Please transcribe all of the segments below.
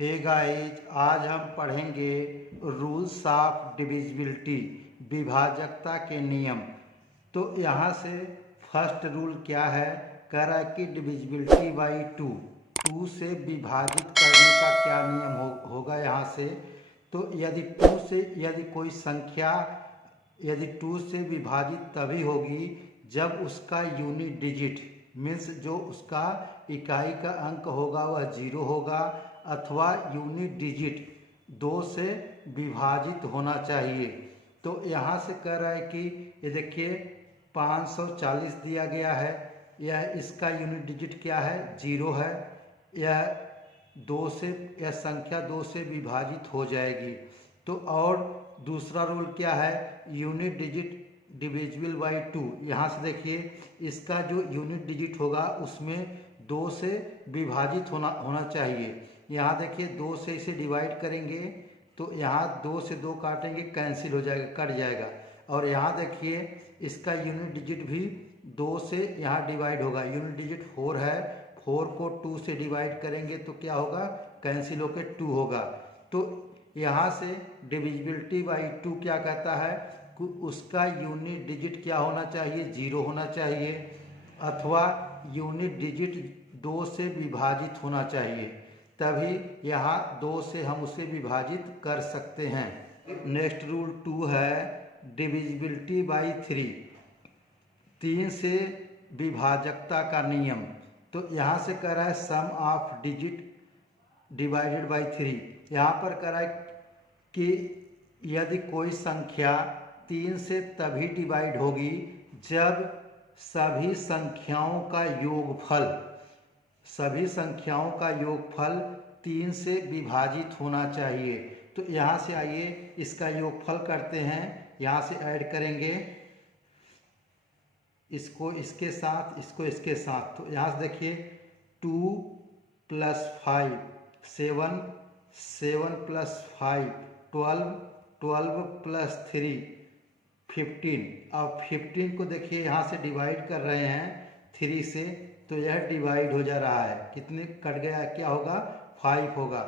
Hey guys, आज हम पढ़ेंगे रूल्स ऑफ डिविजिबिलिटी, विभाजकता के नियम। तो यहाँ से फर्स्ट रूल क्या है, कह रहा है कि डिविजिबिलिटी बाई टू से विभाजित करने का क्या नियम होगा। यहाँ से तो यदि कोई संख्या यदि 2 से विभाजित तभी होगी जब उसका यूनिट डिजिट मीन्स जो उसका इकाई का अंक होगा वह 0 होगा, अथवा यूनिट डिजिट 2 से विभाजित होना चाहिए। तो यहाँ से कह रहा है कि ये देखिए 540 दिया गया है, यह इसका यूनिट डिजिट क्या है, 0 है। यह संख्या 2 से विभाजित हो जाएगी। तो और दूसरा रूल क्या है, यूनिट डिजिट डिविजिबल बाई 2। यहाँ से देखिए इसका जो यूनिट डिजिट होगा उसमें 2 से विभाजित होना चाहिए। यहाँ देखिए 2 से इसे डिवाइड करेंगे तो यहाँ 2 से 2 काटेंगे, कैंसिल हो जाएगा, कट जाएगा। और यहाँ देखिए इसका यूनिट डिजिट भी 2 से यहाँ डिवाइड होगा। यूनिट डिजिट 4 है, 4 को 2 से डिवाइड करेंगे तो क्या होगा, कैंसिल होकर 2 होगा। तो यहाँ से डिविजिबिलिटी बाई 2 क्या कहता है कि उसका यूनिट डिजिट क्या होना चाहिए, 0 होना चाहिए, अथवा यूनिट डिजिट 2 से विभाजित होना चाहिए, तभी यहाँ 2 से हम उसे विभाजित कर सकते हैं। नेक्स्ट रूल 2 है डिविजिबिलिटी बाई 3 से विभाजकता का नियम। तो यहाँ से कह रहा है सम ऑफ डिजिट डिवाइडेड बाई 3। यहाँ पर कह रहा है कि यदि कोई संख्या 3 से तभी डिवाइड होगी जब सभी संख्याओं का योगफल 3 से विभाजित होना चाहिए। तो यहाँ से आइए इसका योगफल करते हैं। यहाँ से ऐड करेंगे इसको इसके साथ, इसको इसके साथ। तो यहाँ से देखिए 2 + 5 7, 7 + 5 12, 12 + 3 15। अब 15 को देखिए यहाँ से डिवाइड कर रहे हैं 3 से, तो यह डिवाइड हो जा रहा है, कितने कट गया, क्या होगा, 5 होगा।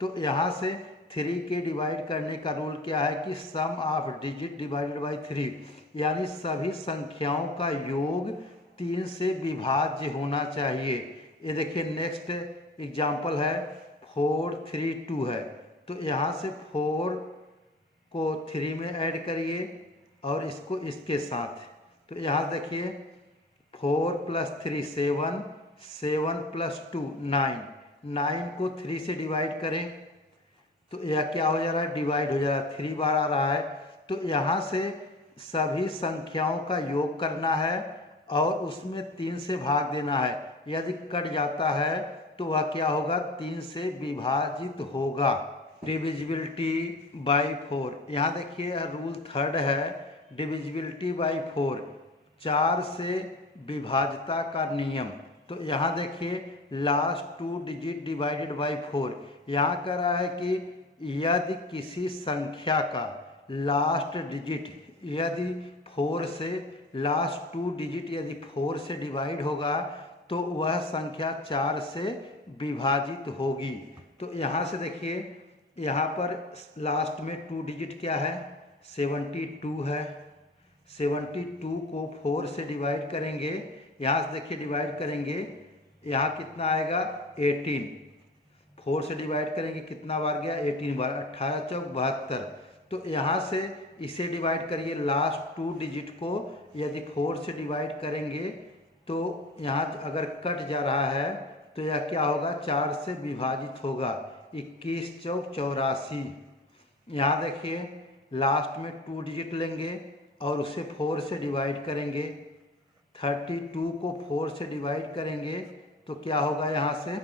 तो यहाँ से 3 के डिवाइड करने का रूल क्या है कि sum of digit divided by 3, यानी सभी संख्याओं का योग 3 से विभाज्य होना चाहिए। ये देखिए नेक्स्ट एग्जाम्पल है 4 3 2 है। तो यहाँ से 4 को 3 में ऐड करिए और इसको इसके साथ। तो यहाँ देखिए 4 + 3 7, 7 + 2 9, 9 को 3 से डिवाइड करें तो यह क्या हो जा रहा है, डिवाइड हो जा रहा है, 3 बार आ रहा है। तो यहाँ से सभी संख्याओं का योग करना है और उसमें 3 से भाग देना है। यदि कट जाता है तो वह क्या होगा, 3 से विभाजित होगा। डिविजिबिलिटी बाई 4, यहाँ देखिए रूल 3 है डिविजिबिलिटी बाई 4, 4 से विभाज्यता का नियम। तो यहाँ देखिए लास्ट 2 डिजिट डिवाइडेड बाई 4। यहाँ कह रहा है कि यदि किसी संख्या का लास्ट डिजिट यदि 4 से लास्ट 2 डिजिट यदि 4 से डिवाइड होगा तो वह संख्या 4 से विभाजित होगी। तो यहाँ से देखिए यहाँ पर लास्ट में 2 डिजिट क्या है, 72 है। 72 को 4 से डिवाइड करेंगे, यहाँ से देखिए डिवाइड करेंगे, यहाँ कितना आएगा, 18। 4 से डिवाइड करेंगे कितना बार गया, 18 बार, 18 × 4 72। तो यहाँ से इसे डिवाइड करिए, लास्ट 2 डिजिट को यदि 4 से डिवाइड करेंगे तो यहाँ अगर कट जा रहा है तो यह क्या होगा, 4 से विभाजित होगा, 21 × 4 84। यहाँ देखिए लास्ट में 2 डिजिट लेंगे और उसे 4 से डिवाइड करेंगे, 32 को 4 से डिवाइड करेंगे तो क्या होगा, यहाँ से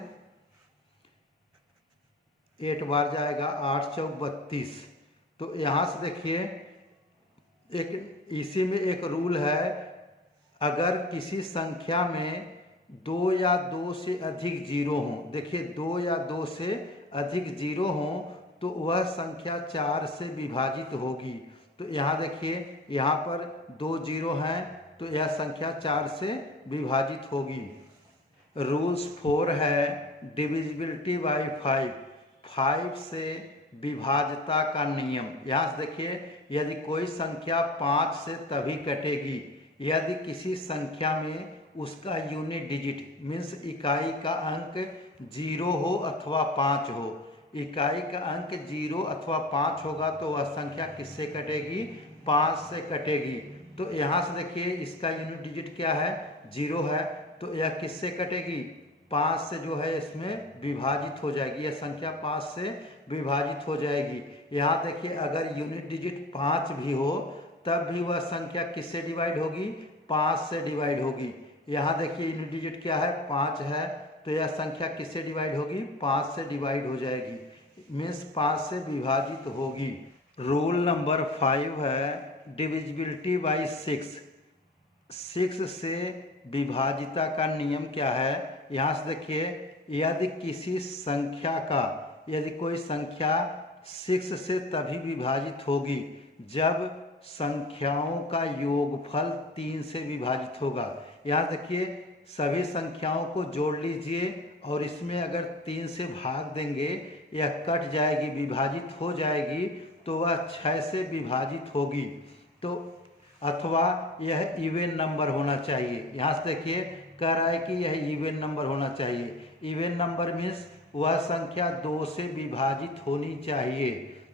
8 बार जाएगा, 8 × 4 32। तो यहाँ से देखिए एक इसी में एक रूल है, अगर किसी संख्या में 2 या 2 से अधिक जीरो हों, देखिए 2 या 2 से अधिक जीरो हों तो वह संख्या 4 से विभाजित होगी। तो यहाँ देखिए यहाँ पर 2 जीरो हैं तो यह संख्या 4 से विभाजित होगी। रूल्स 4 है डिविजिबिलिटी बाई 5, 5 से विभाज्यता का नियम। यहाँ से देखिए, यदि कोई संख्या 5 से तभी कटेगी यदि किसी संख्या में उसका यूनिट डिजिट मीन्स इकाई का अंक 0 हो अथवा 5 हो। इकाई का अंक 0 अथवा 5 होगा तो वह संख्या किससे कटेगी? 5 से कटेगी। तो यहाँ से देखिए, इसका यूनिट डिजिट क्या है? 0 है, तो यह किससे कटेगी? 5 से जो है इसमें विभाजित हो जाएगी, यह संख्या 5 से विभाजित हो जाएगी। यहाँ देखिए, अगर यूनिट डिजिट 5 भी हो तब भी वह संख्या किससे डिवाइड होगी? 5 से डिवाइड होगी। यहाँ देखिए, यूनिट डिजिट क्या है? 5 है, तो यह संख्या किससे डिवाइड होगी? 5 से डिवाइड हो जाएगी, मीन्स 5 से विभाजित होगी। रूल नंबर 5 है डिविजिबिलिटी बाई 6। 6 से विभाजिता का नियम क्या है? यहाँ से देखिए, यदि किसी संख्या का यदि कोई संख्या 6 से तभी विभाजित होगी जब संख्याओं का योगफल 3 से विभाजित होगा। यहाँ देखिए, सभी संख्याओं को जोड़ लीजिए और इसमें अगर 3 से भाग देंगे यह कट जाएगी, विभाजित हो जाएगी, तो वह 6 से विभाजित होगी। तो अथवा यह इवन नंबर होना चाहिए। यहाँ से देखिए, कह रहा है कि यह इवन नंबर होना चाहिए। इवन नंबर मीन्स वह संख्या 2 से विभाजित होनी चाहिए।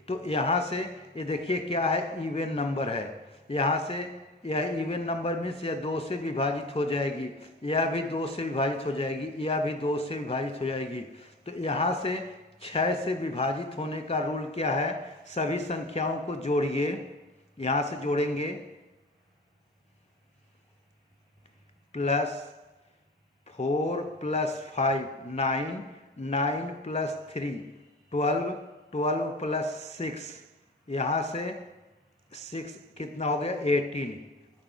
तो यहाँ से ये देखिए क्या है? इवन नंबर है। यहाँ से यह इवन नंबर मीन्स यह 2 से विभाजित हो जाएगी, यह भी 2 से विभाजित हो जाएगी, यह भी 2 से विभाजित हो जाएगी। तो यहाँ से 6 से विभाजित होने का रूल क्या है? सभी संख्याओं को जोड़िए। यहाँ से जोड़ेंगे +4 + 5 9, 9 + 3 12, 12 + 6, यहाँ से 6 कितना हो गया?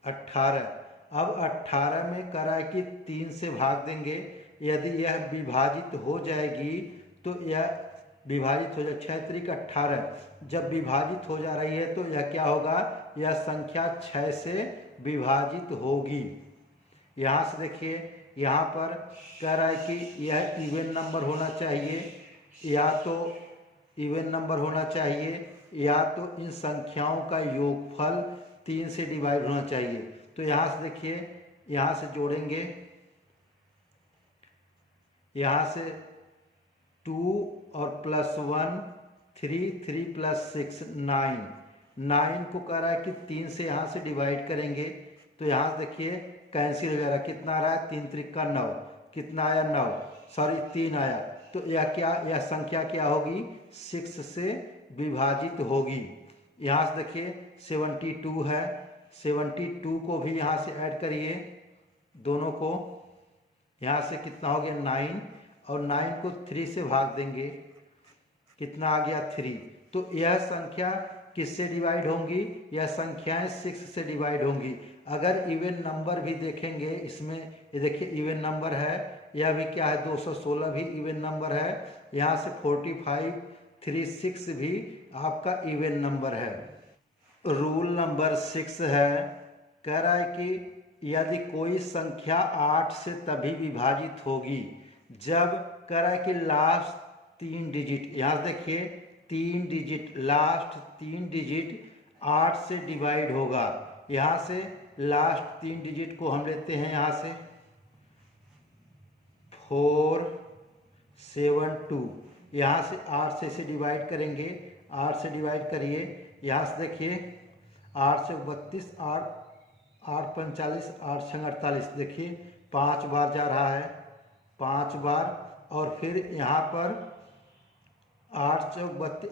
18। अब 18 में करा है कि 3 से भाग देंगे, यदि यह विभाजित हो जाएगी तो यह विभाजित हो जाए 6 3 18। जब विभाजित हो जा रही है तो यह क्या होगा? यह संख्या 6 से विभाजित होगी। यहाँ से देखिए, यहाँ पर कह रहा है कि यह इवन नंबर होना चाहिए, या तो इवन नंबर होना चाहिए या तो इन संख्याओं का योगफल 3 से डिवाइड होना चाहिए। तो यहाँ से देखिए, यहाँ से जोड़ेंगे, यहाँ से 2 और +1 3, 3 + 6 9, 9 को कह रहा है कि 3 से यहाँ से डिवाइड करेंगे, तो यहाँ से देखिए कैंसिल हो जाएगा। कितना आ रहा है? 3 3 का 9, कितना आया? 9, सॉरी 3 आया। तो यह क्या, यह संख्या क्या होगी? 6 से विभाजित होगी। यहाँ से देखिए 72 है, 72 को भी यहाँ से ऐड करिए दोनों को। यहाँ से कितना हो गया? 9, और 9 को 3 से भाग देंगे, कितना आ गया? 3। तो यह संख्या किससे डिवाइड होंगी? यह संख्याएं 6 से डिवाइड होंगी। अगर इवन नंबर भी देखेंगे इसमें, ये देखिए इवन नंबर है, यह भी क्या है? 216 भी इवन नंबर है। यहाँ से 45 36 भी आपका इवन नंबर है। रूल नंबर 6 है, कह रहा है कि यदि कोई संख्या 8 से तभी विभाजित होगी जब, कह रहा है कि लास्ट 3 डिजिट, यहाँ देखिए 3 डिजिट, लास्ट 3 डिजिट 8 से डिवाइड होगा। यहाँ से लास्ट 3 डिजिट को हम लेते हैं, यहाँ से 4 7 2, यहाँ से 8 से इसे डिवाइड करेंगे, 8 से डिवाइड करिए। यहाँ से देखिए 8 से 32, 8 8 45, 8 6 48, देखिए 5 बार जा रहा है, 5 बार। और फिर यहाँ पर 8 चौक 32,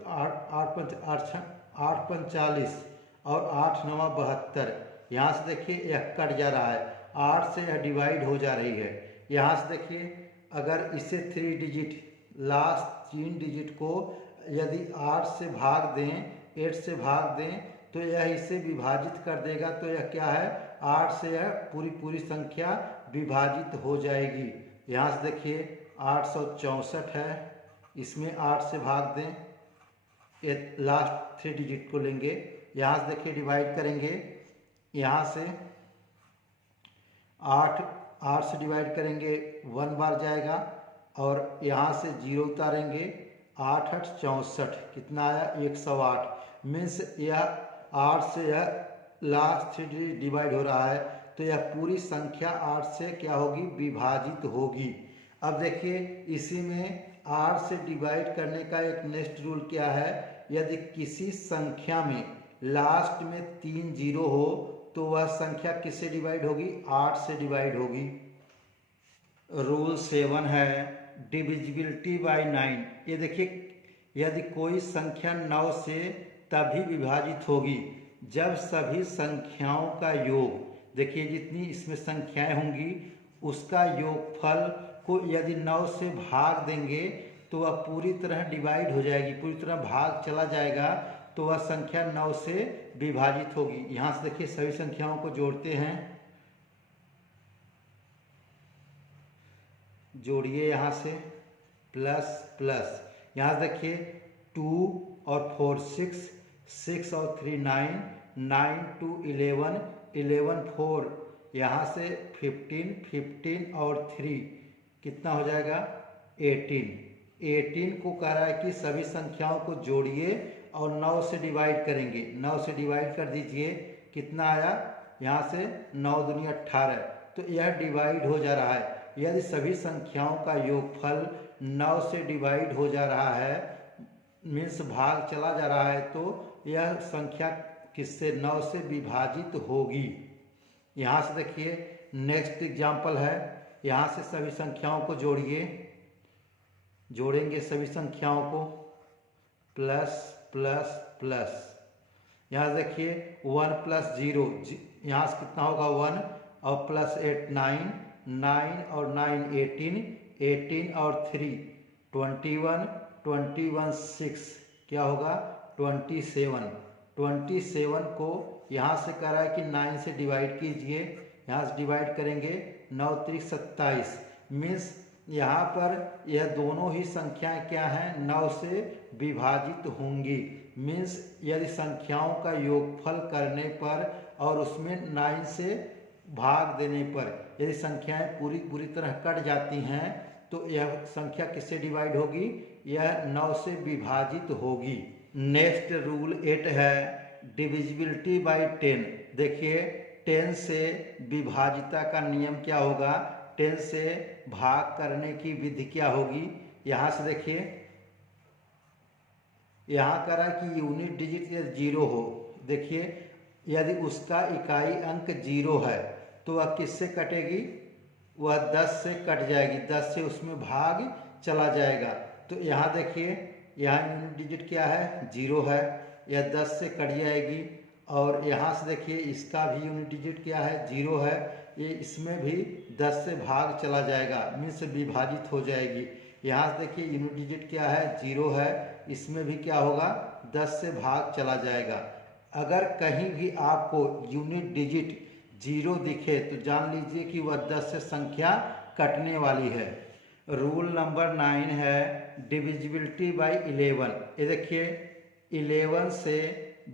8 45 और 8 9 72। यहाँ से देखिए यह कट जा रहा है, 8 से यह डिवाइड हो जा रही है। यहाँ से देखिए अगर इसे 3 डिजिट, लास्ट 3 डिजिट को यदि 8 से भाग दें, 8 से भाग दें तो यह इसे विभाजित कर देगा। तो यह क्या है? 8 से यह पूरी संख्या विभाजित हो जाएगी। यहाँ से देखिए 864 है, इसमें 8 से भाग दें, ये लास्ट 3 डिजिट को लेंगे, यहाँ से देखिए डिवाइड करेंगे, यहाँ से 8 से डिवाइड करेंगे 1 बार जाएगा, और यहाँ से 0 उतारेंगे, 8 8 64, कितना आया 108। मीन्स यह 8 से यह लास्ट 3 डिवाइड हो रहा है, तो यह पूरी संख्या 8 से क्या होगी, विभाजित होगी। अब देखिए इसी में 8 से डिवाइड करने का एक नेक्स्ट रूल क्या है, यदि किसी संख्या में लास्ट में 3 जीरो हो तो वह संख्या किससे डिवाइड होगी, 8 से डिवाइड होगी। रूल 7 है डिविजिबिलिटी बाय 9। ये देखिए यदि कोई संख्या 9 से तभी विभाजित होगी जब सभी संख्याओं का योग, देखिए जितनी इसमें संख्याएं होंगी उसका योगफल को यदि 9 से भाग देंगे तो वह पूरी तरह डिवाइड हो जाएगी, पूरी तरह भाग चला जाएगा, तो वह संख्या 9 से विभाजित होगी। यहाँ से देखिए सभी संख्याओं को जोड़ते हैं, जोड़िए यहाँ से प्लस प्लस, यहाँ से देखिए 2 और 4 6, 6 और 3 9, 9 2 11, 11 4, यहाँ से 15, 15 और 3 कितना हो जाएगा 18। 18 को कह रहा है कि सभी संख्याओं को जोड़िए और 9 से डिवाइड करेंगे। 9 से डिवाइड कर दीजिए, कितना आया, यहाँ से 9 दूनी 18, तो यह डिवाइड हो जा रहा है। यदि सभी संख्याओं का योगफल 9 से डिवाइड हो जा रहा है, मीन्स भाग चला जा रहा है, तो यह संख्या किससे, 9 से विभाजित होगी। यहाँ से देखिए नेक्स्ट एग्जाम्पल है, यहाँ से सभी संख्याओं को जोड़िए, जोड़ेंगे सभी संख्याओं को प्लस प्लस प्लस, यहाँ देखिए 1 + 0, यहाँ से कितना होगा 1 और प्लस 8 9, 9 और 9 18, 18 और 3 21, 21 6 क्या होगा 27। 27 को यहाँ से कह रहा है कि 9 से डिवाइड कीजिए, यहाँ से डिवाइड करेंगे 9 3 27, मीन्स यहाँ पर यह दोनों ही संख्याएं क्या हैं, 9 से विभाजित होंगी। मीन्स यदि संख्याओं का योगफल करने पर और उसमें 9 से भाग देने पर यदि संख्याएं पूरी तरह कट जाती हैं तो यह संख्या किससे डिवाइड होगी, यह 9 से विभाजित होगी। नेक्स्ट रूल 8 है डिविजिबिलिटी बाय 10। देखिए 10 से विभाजिता का नियम क्या होगा, 10 से भाग करने की विधि क्या होगी। यहाँ से देखिए यहाँ कह रहा है कि यूनिट डिजिट यदि 0 हो, देखिए यदि उसका इकाई अंक 0 है तो वह किससे कटेगी, वह 10 से कट जाएगी, 10 से उसमें भाग चला जाएगा। तो यहाँ देखिए यहाँ यूनिट डिजिट क्या है 0 है, यह 10 से कट जाएगी। और यहाँ से देखिए इसका भी यूनिट डिजिट क्या है 0 है, ये इसमें भी 10 से भाग चला जाएगा, मीन्स विभाजित हो जाएगी। यहाँ से देखिए यूनिट डिजिट क्या है 0 है, इसमें भी क्या होगा 10 से भाग चला जाएगा। अगर कहीं भी आपको यूनिट डिजिट 0 दिखे तो जान लीजिए कि वह 10 से संख्या कटने वाली है। रूल नंबर 9 है डिविजिबिलिटी बाय 11। ये देखिए 11 से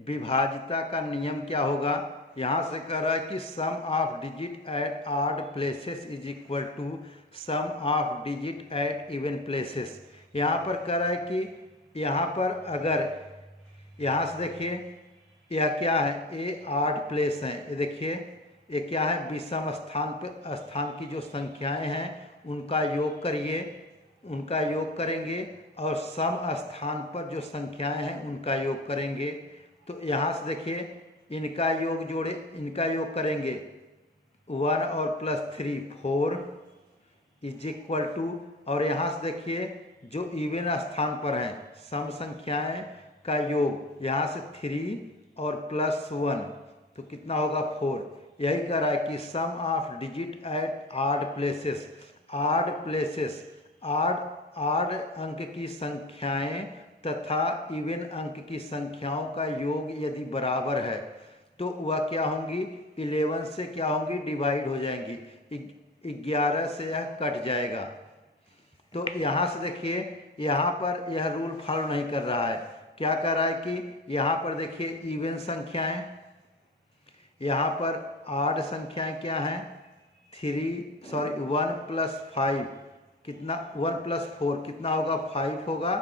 विभाजिता का नियम क्या होगा, यहाँ से कह रहा है कि sum of digit at odd places is equal to sum of digit at even places. यहाँ पर कह रहा है कि यहाँ पर अगर यहाँ से देखिए यह क्या है, ये ऑड प्लेस है, ये देखिए ये क्या है विषम स्थान पर स्थान की जो संख्याएं हैं उनका योग करिए, उनका योग करेंगे और सम स्थान पर जो संख्याएं हैं उनका योग करेंगे। तो यहाँ से देखिए इनका योग जोड़े, इनका योग करेंगे 1 और प्लस 3 4 इज इक्वल टू, और यहाँ से देखिए जो इवन स्थान पर हैं सम संख्याएं का योग, यहाँ से 3 और प्लस 1 तो कितना होगा 4। यही कह रहा है कि sum of digit at odd places, odd places odd अंक की संख्याएं तथा इवन अंक की संख्याओं का योग यदि बराबर है तो वह क्या होंगी 11 से क्या होंगी डिवाइड हो जाएंगी, 11 से यह कट जाएगा। तो यहाँ से देखिए यहाँ पर यह रूल फॉलो नहीं कर रहा है, क्या कह रहा है कि यहाँ पर देखिए इवन संख्याएं, यहाँ पर ऑड संख्याएं क्या हैं 1 + 5 कितना 1 + 4 कितना होगा 5 होगा,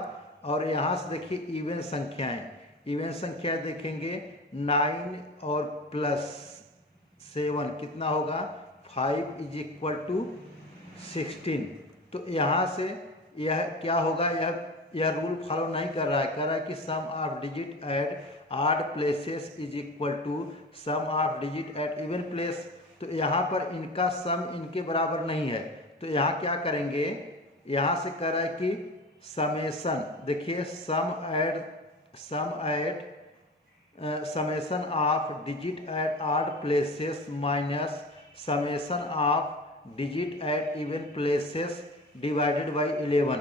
और यहाँ से देखिए इवन संख्याएं देखेंगे 9 और प्लस 7 कितना होगा 5 इज इक्वल टू 16। तो यहाँ से यह क्या होगा, यह रूल फॉलो नहीं कर रहा है, कह रहा है कि sum of digit at odd places is equal to sum of digit at even place. तो यहाँ पर इनका सम इनके बराबर नहीं है, तो यहाँ क्या करेंगे, यहाँ से कह रहा है कि समेसन, देखिए summation of digit at odd places minus summation of digit at even places divided by 11।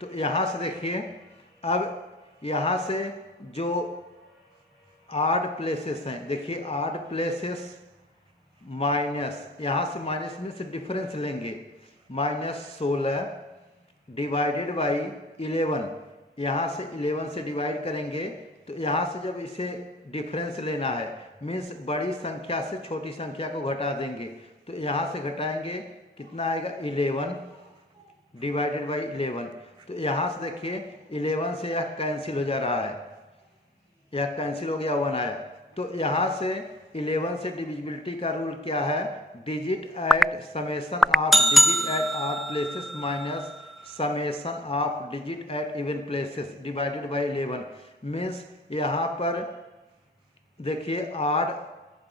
तो यहाँ से देखिए, अब यहाँ से जो ऑड प्लेसेस हैं, देखिए ऑड प्लेसेस माइनस, यहाँ से माइनस में से डिफरेंस लेंगे, -16 डिवाइडेड बाई 11, यहाँ से 11 से डिवाइड करेंगे। तो यहाँ से जब इसे डिफरेंस लेना है, मीन्स बड़ी संख्या से छोटी संख्या को घटा देंगे, तो यहाँ से घटाएंगे कितना आएगा 11 डिवाइडेड बाई 11। तो यहाँ से देखिए 11 से यह कैंसिल हो जा रहा है, यह कैंसिल हो गया 1 आया। तो यहाँ से 11 से डिविजिबिलिटी का रूल क्या है, digit at summation of digit at odd places minus summation of digit at even places divided by 11। Means यहाँ पर देखिए ऑड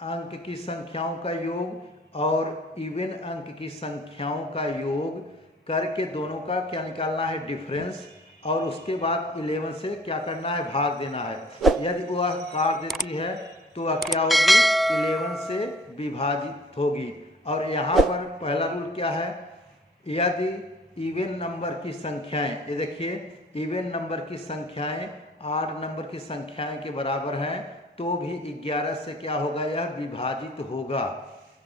अंक की संख्याओं का योग और इवन अंक की संख्याओं का योग करके दोनों का क्या निकालना है डिफरेंस, और उसके बाद 11 से क्या करना है भाग देना है। यदि वह काट देती है तो वह क्या होगी 11 से विभाजित होगी। और यहाँ पर पहला रूल क्या है, यदि इवन नंबर की संख्याएं, ये देखिए इवन नंबर की संख्याएं ऑड नंबर की संख्याएं के बराबर हैं तो भी 11 से क्या होगा, यह विभाजित होगा।